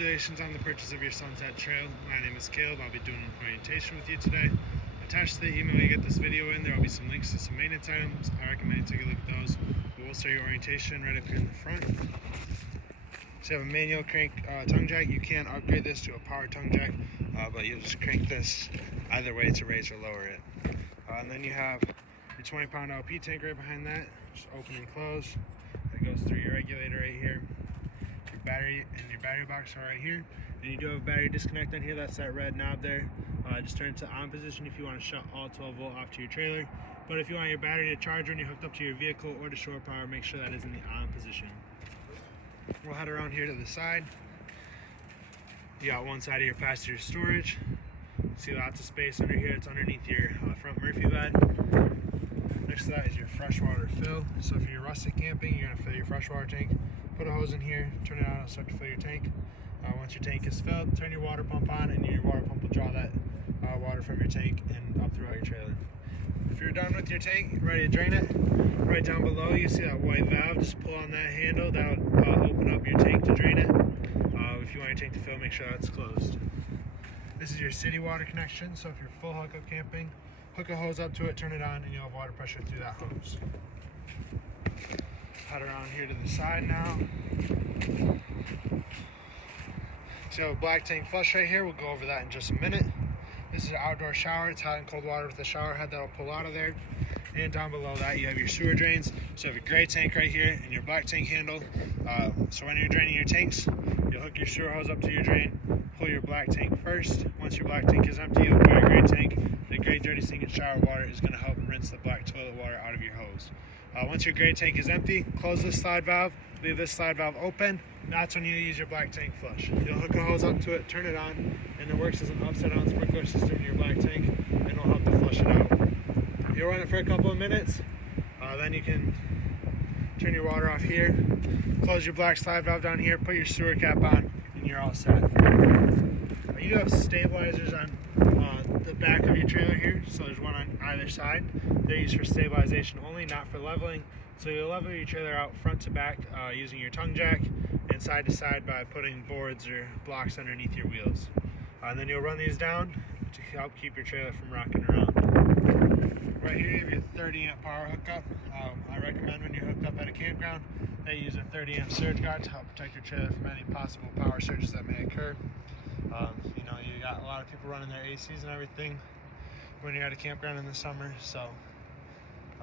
Congratulations on the purchase of your Sunset Trail. My name is Caleb. I'll be doing an orientation with you today. Attached to the email you get this video in, there will be some links to some maintenance items. I recommend you take a look at those. But we'll start your orientation right up here in the front. So you have a manual crank tongue jack. You can upgrade this to a power tongue jack, but you'll just crank this either way to raise or lower it. And then you have your 20-pound LP tank right behind that. Just open and close. It goes through your regulator right here. Your battery and your battery box are right here. And you do have a battery disconnect on here. That's that red knob there. Just turn it to on position if you want to shut all 12 volt off to your trailer. But if you want your battery to charge when you're hooked up to your vehicle or to shore power, make sure that is in the on position. We'll head around here to the side. You got one side of your passenger storage. See lots of space under here. It's underneath your front Murphy bed. Next to that is your freshwater fill. So if you're rustic camping, you're gonna fill your freshwater tank. Put a hose in here, turn it on, and start to fill your tank. Once your tank is filled, turn your water pump on, and your water pump will draw that water from your tank and up throughout your trailer. If you're done with your tank, ready to drain it, right down below you see that white valve. Just pull on that handle. That'll open up your tank to drain it. If you want your tank to fill, make sure that's closed. This is your city water connection, so if you're full hookup camping, hook a hose up to it, turn it on, and you'll have water pressure through that hose. Head around here to the side now. So you have a black tank flush right here. We'll go over that in just a minute. This is an outdoor shower. It's hot and cold water with a shower head that'll pull out of there. And down below that you have your sewer drains. So you have a gray tank right here and your black tank handle. So when you're draining your tanks, you'll hook your sewer hose up to your drain, pull your black tank first. Once your black tank is empty, you'll pull your gray tank. The gray dirty sink and shower water is going to help rinse the black toilet water out of your hose. Once your gray tank is empty, close this slide valve, leave this slide valve open. That's when you use your black tank flush. You'll hook a hose up to it, turn it on, and it works as an upside down sprinkler system in your black tank, and it'll help to flush it out. You'll run it for a couple of minutes, then you can turn your water off here, close your black slide valve down here, put your sewer cap on, and you're all set. You do have stabilizers on the back of your trailer here, so there's one on either side. They're used for stabilization only, not for leveling. So you'll level your trailer out front to back using your tongue jack, and side to side by putting boards or blocks underneath your wheels. And then you'll run these down to help keep your trailer from rocking around. Right here you have your 30 amp power hookup. I recommend when you're hooked up at a campground that you use a 30 amp surge guard to help protect your trailer from any possible power surges that may occur. You got a lot of people running their ACs and everything when you're at a campground in the summer, so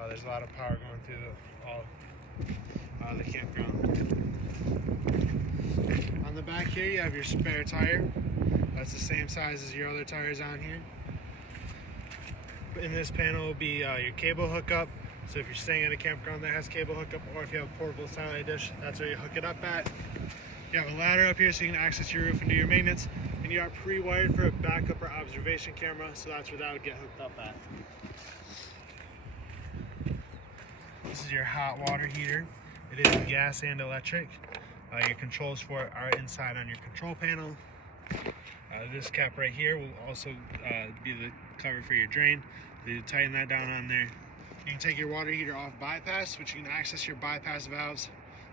there's a lot of power going through the campground. On the back here you have your spare tire. That's the same size as your other tires on here. In this panel will be your cable hookup. So if you're staying at a campground that has cable hookup, or if you have a portable satellite dish, that's where you hook it up at. You have a ladder up here so you can access your roof and do your maintenance. And you are pre-wired for a backup or observation camera, so that's where that would get hooked up at. This is your hot water heater. It is gas and electric. Your controls for it are inside on your control panel. This cap right here will also be the cover for your drain. So you tighten that down on there. You can take your water heater off bypass, which you can access your bypass valves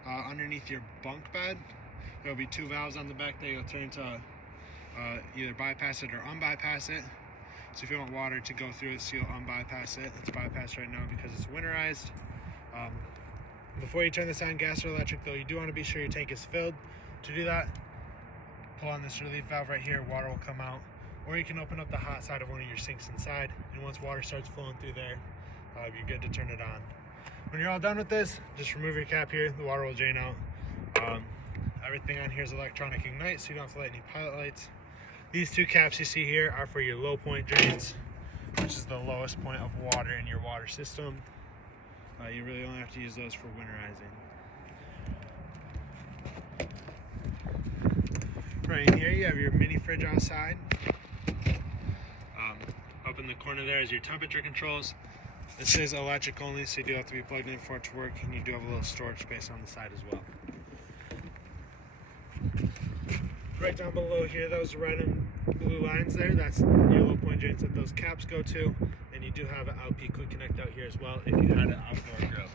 underneath your bunk bed. There will be two valves on the back that you'll turn to either bypass it or unbypass it. So if you want water to go through it, so you'll unbypass it. It's bypassed right now because it's winterized. Before you turn this on, gas or electric though, you do want to be sure your tank is filled. To do that, pull on this relief valve right here, water will come out. Or you can open up the hot side of one of your sinks inside, and once water starts flowing through there, you're good to turn it on. When you're all done with this, just remove your cap here, the water will drain out. Everything on here is electronic ignite, so you don't have to light any pilot lights. These two caps you see here are for your low point drains, which is the lowest point of water in your water system. You really only have to use those for winterizing. Right in here you have your mini fridge outside. Up in the corner there is your temperature controls. This is electric only, so you do have to be plugged in for it to work, and you do have a little storage space on the side as well. Right down below here, those red and blue lines there, that's your low point drains that those caps go to, and you do have an LP quick connect out here as well if you had an outdoor grill.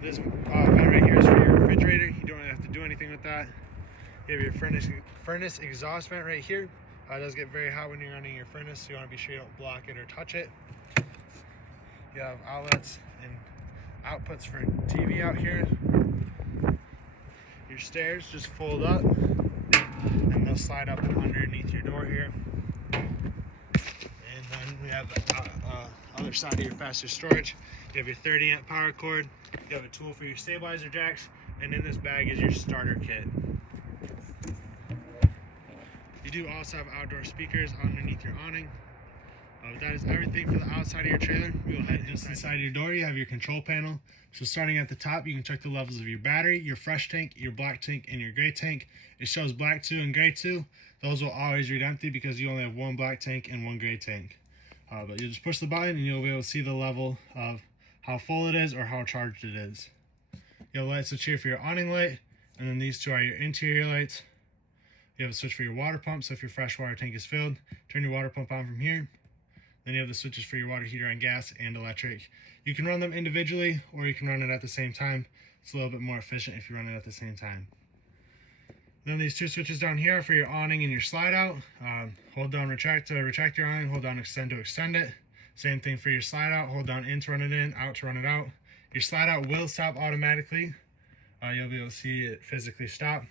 This vent right here is for your refrigerator. You don't have to do anything with that. You have your furnace exhaust vent right here. It does get very hot when you're running your furnace, so you want to be sure you don't block it or touch it. You have outlets and outputs for TV out here. Your stairs just fold up and they'll slide up underneath your door here. And then we have the other side of your faster storage. You have your 30 amp power cord. You have a tool for your stabilizer jacks, and in this bag is your starter kit. You do also have outdoor speakers underneath your awning. That is everything for the outside of your trailer. We will head inside your door. You have your control panel. So starting at the top, you can check the levels of your battery, your fresh tank, your black tank, and your gray tank. It shows black 2 and gray 2. Those will always read empty because you only have one black tank and one gray tank. But you just push the button and you'll be able to see the level of how full it is or how charged it is. You have a light switch here for your awning light, and then these two are your interior lights. You have a switch for your water pump, so if your freshwater tank is filled, turn your water pump on from here. Then you have the switches for your water heater on gas and electric. You can run them individually or you can run it at the same time. It's a little bit more efficient if you run it at the same time. Then these two switches down here are for your awning and your slide out. Hold down retract to retract your awning, hold down extend to extend it. Same thing for your slide out, hold down in to run it in, out to run it out. Your slide out will stop automatically. You'll be able to see it physically stop.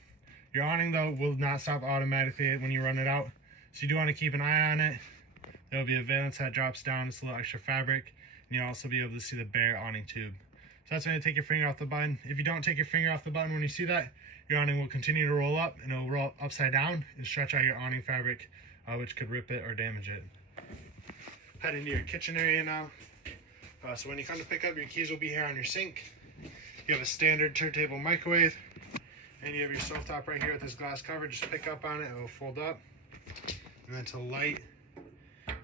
Your awning though will not stop automatically when you run it out. So you do want to keep an eye on it. There will be a valence that drops down, it's a little extra fabric, and you'll also be able to see the bare awning tube. So that's when you take your finger off the button. If you don't take your finger off the button when you see that, your awning will continue to roll up, and it will roll upside down and stretch out your awning fabric, which could rip it or damage it. Head into your kitchen area now. So when you come to pick up, your keys will be here on your sink. You have a standard turntable microwave, and you have your stovetop right here with this glass cover. Just pick up on it, it will fold up. And then to light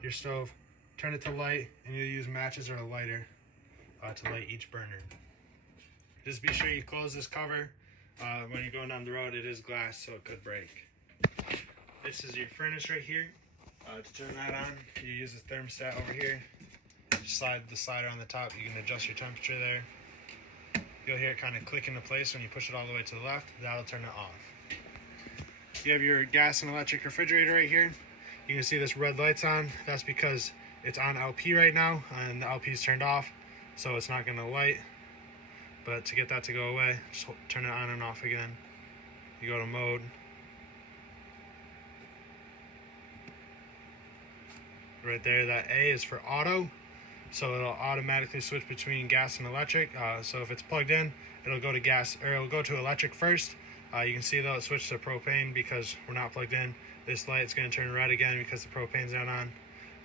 your stove, turn it to light, and you'll use matches or a lighter to light each burner. Just be sure you close this cover. When you're going down the road, it is glass, so it could break. This is your furnace right here. To turn that on, you use the thermostat over here. Just slide the slider on the top. You can adjust your temperature there. You'll hear it kind of click into place when you push it all the way to the left. That'll turn it off. You have your gas and electric refrigerator right here. You can see this red light's on. That's because it's on LP right now and the LP's turned off, so it's not going to light. But to get that to go away, just turn it on and off again. You go to mode. Right there, that A is for auto, so it'll automatically switch between gas and electric. So if it's plugged in, it'll go to gas, or it'll go to electric first. You can see though it switched to propane because we're not plugged in. This light's going to turn red again because the propane's not on.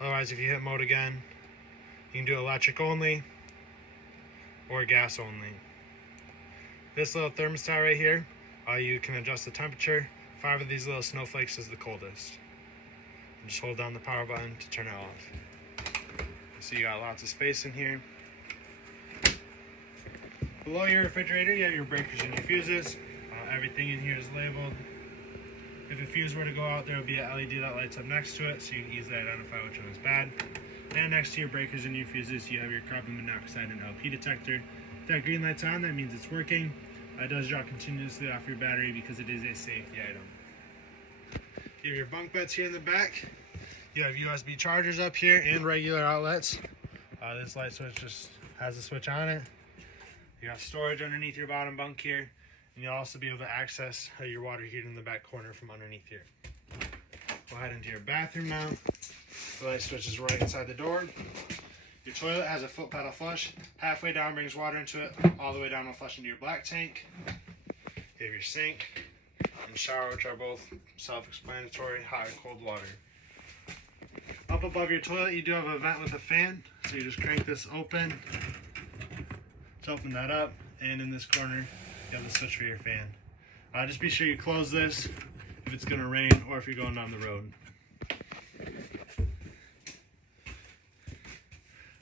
Otherwise, if you hit mode again, you can do electric only or gas only. This little thermostat right here, you can adjust the temperature. 5 of these little snowflakes is the coldest. And just hold down the power button to turn it off. So you got lots of space in here. Below your refrigerator, you have your breakers and your fuses. Everything in here is labeled. If a fuse were to go out, there will be a LED that lights up next to it, so you can easily identify which one is bad. And next to your breakers and your fuses, you have your carbon monoxide and LP detector. If that green light's on, that means it's working. It does draw continuously off your battery because it is a safety item. You have your bunk beds here in the back. You have USB chargers up here and regular outlets. This light switch just has a switch on it. You got storage underneath your bottom bunk here. And you'll also be able to access your water heater in the back corner from underneath here. We'll head into your bathroom now. The light switch is right inside the door. Your toilet has a foot pedal flush. Halfway down brings water into it. All the way down will flush into your black tank. You have your sink and shower, which are both self-explanatory, hot and cold water. Up above your toilet, you do have a vent with a fan. So you just crank this open. Let's open that up. And in this corner, you have the switch for your fan. Just be sure you close this if it's going to rain or if you're going down the road.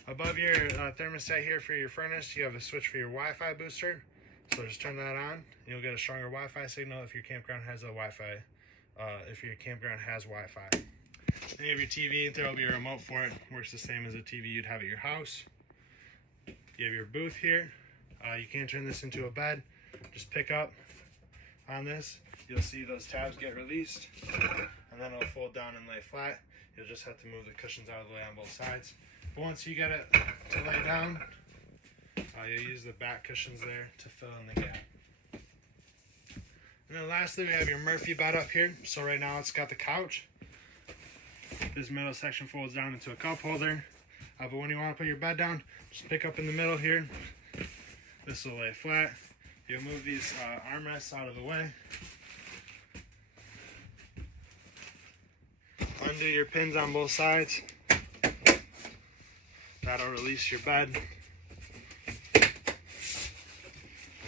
Above your thermostat here for your furnace, you have a switch for your Wi-Fi booster. So just turn that on and you'll get a stronger Wi-Fi signal if your campground has a Wi-Fi. Then you have your TV. There will be a remote for it. Works the same as a TV you'd have at your house. You have your booth here. You can turn this into a bed. Just pick up on this, you'll see those tabs get released, and then it'll fold down and lay flat. You'll just have to move the cushions out of the way on both sides. But once you get it to lay down, you'll use the back cushions there to fill in the gap. And then lastly, we have your Murphy bed up here. So right now it's got the couch. This middle section folds down into a cup holder. But when you want to put your bed down, just pick up in the middle here. This will lay flat. You'll move these armrests out of the way. Undo your pins on both sides. That'll release your bed.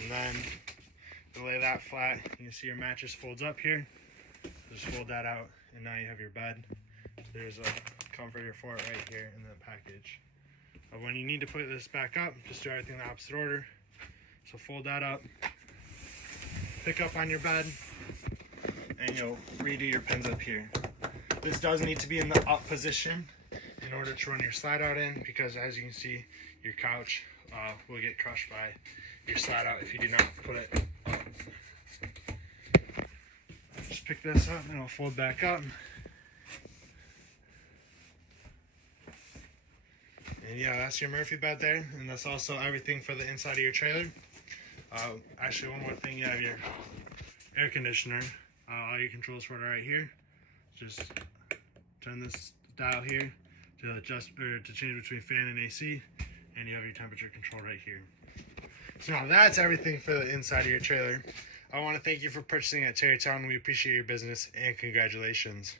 And then to lay that flat, you can see your mattress folds up here. Just fold that out, and now you have your bed. There's a comforter for it right here in the package. But when you need to put this back up, just do everything in the opposite order. So fold that up, pick up on your bed, and you'll redo your pins up here. This does need to be in the up position in order to run your slide out in, because as you can see, your couch will get crushed by your slide out if you do not put it up. Just pick this up and it'll fold back up. And yeah, that's your Murphy bed there, and that's also everything for the inside of your trailer. Actually, one more thing, you have your air conditioner. All your controls for it are right here. Just turn this dial here to adjust or to change between fan and AC, and you have your temperature control right here. So now that's everything for the inside of your trailer. I want to thank you for purchasing at Terrytown. We appreciate your business, and congratulations.